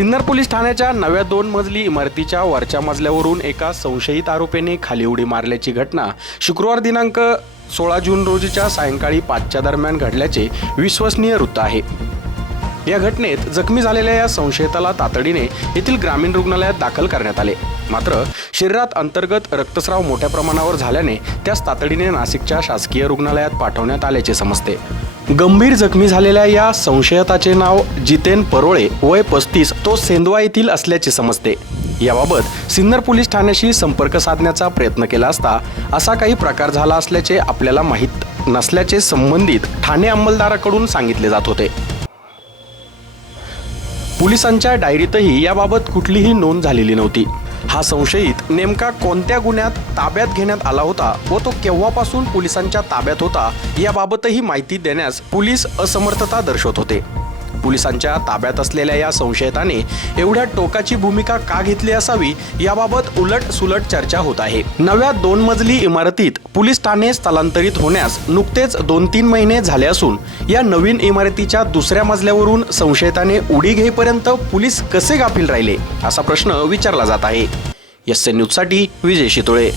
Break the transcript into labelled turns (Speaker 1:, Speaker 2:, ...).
Speaker 1: Sinnar police ठाण्याच्या नव्या दोन मजली इमारतीच्या वरच्या मजल्यावरून एका संशयित आरोपीने खाली उडी मारल्याची घटना शुक्रवार दिनांक सोळा जून रोजीच्या सायंकाळी पाचच्या दरम्यान घडल्याचे विश्वसनीय वृत्त आहे. या घटनेत जखमी झालेल्या या संशयिताला तातडीने येथील ग्रामीण रुग्णालयात दाखल करण्यात आले. मात्र शरीरात अंतर्गत रक्तस्राव मोठ्या प्रमाणावर झाल्याने त्यास तातडीने नाशिकच्या शासकीय रुग्णालयात पाठवण्यात आल्याचे समजते. गंभीर जखमी झालेल्या या संशयताचे नाव जितेन परोळे वय पस्तीस. तो सेंदवा येथील असल्याचे समजते. याबाबत सिन्नर पोलीस ठाण्याशी संपर्क साधण्याचा प्रयत्न केला असता असा काही प्रकार झाला असल्याचे आपल्याला माहीत नसल्याचे संबंधित ठाणे अंमलदाराकडून सांगितले जात होते. पोलिसांच्या डायरीतही याबाबत कुठलीही नोंद झालेली नव्हती. हा संशयित नेमका कोणत्या गुन्ह्यात ताब्यात घेण्यात आला होता व तो केव्हापासून पोलिसांच्या ताब्यात होता याबाबतही माहिती देण्यास पोलीस असमर्थता दर्शवत होते. पोलिसांच्या ताब्यात असलेल्या या संशयिताने एवढ्या टोकाची भूमिका का घेतली असावी याबाबत उलट सुलट चर्चा होत आहे. नव्या दोन मजली इमारतीत पोलीस ठाणे स्थलांतरित होण्यास नुकतेच दोन तीन महिने झाले असून या नवीन इमारतीच्या दुसऱ्या मजल्यावरून संशयिताने उडी घेईपर्यंत पोलीस कसे गाफील राहिले असा प्रश्न विचारला जात आहे. एस एन न्यूजसाठी विजय शितोळे.